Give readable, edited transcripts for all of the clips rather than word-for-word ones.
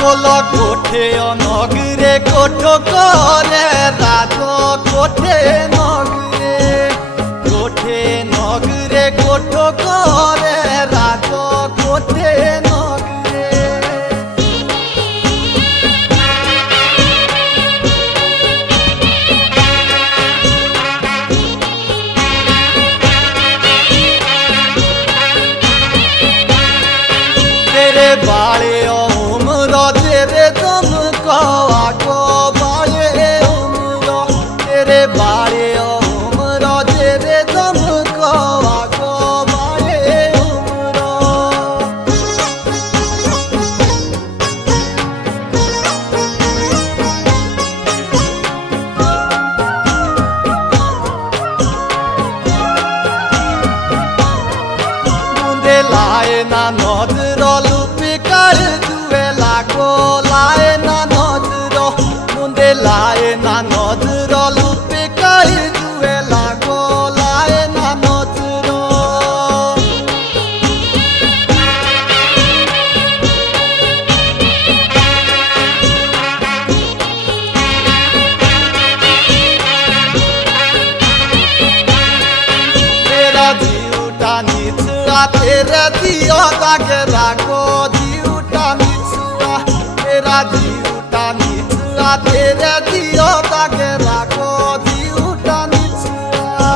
बोलो कोठे नगरे कोठो करे राज कोठे नगरे कोठो करे राज कोठे नगरे तेरे बाले तेरे दम को बाले उम्र तेरे बाले उम्र तेरे दम को बाले उम्र मुंदे लाए ना नजर लुपी कर लाए ना नजर मुंदे लाए ना नजर लुपे कई जुए लागो लाए ना नजर तेरा जीवटा निचरा तेरे दियो दागे रागो जीवटा निचरा तेरा जीवटा निचरा तेरे दियो दागे रागो जीवटा निचरा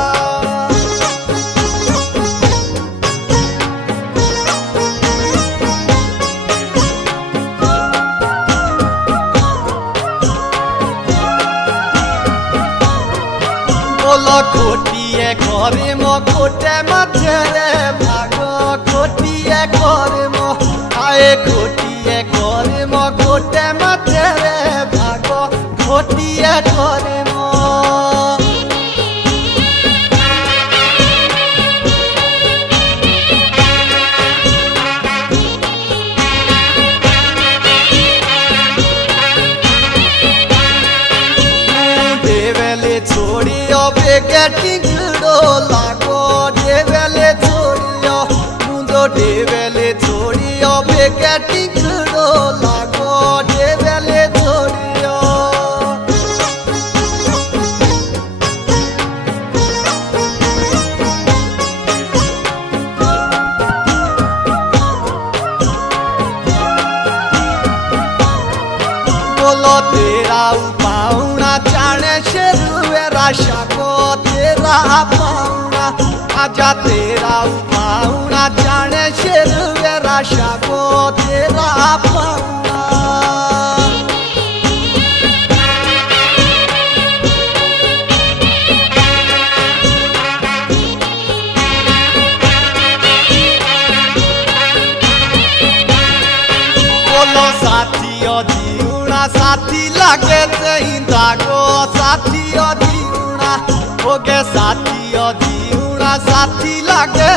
बोलो खोटिए घरे मो खोटे माथे रे भागो खोटिए घरे मो आए खोटिए घरे मो खोटे माथे रे भागो खोटिए घरे मो देवेले छोड़ियो बेगे टिंगड़ो लागो देवेले छोड़ियो मुंदो देवेले छोड़ियो बेगे टिंगड़ो लागो देवेले छोड़ियो बोलो तेरा पाउना जाने शेरुए राशा को तेरा पाउना आजा तेरा पाउना जाने शेरुए राशा को तेरा पाउना बोलो साथियों जीवना साथी लागे इंदा गो साथियों जीवना हो गे साथियों जीवना साथी लागे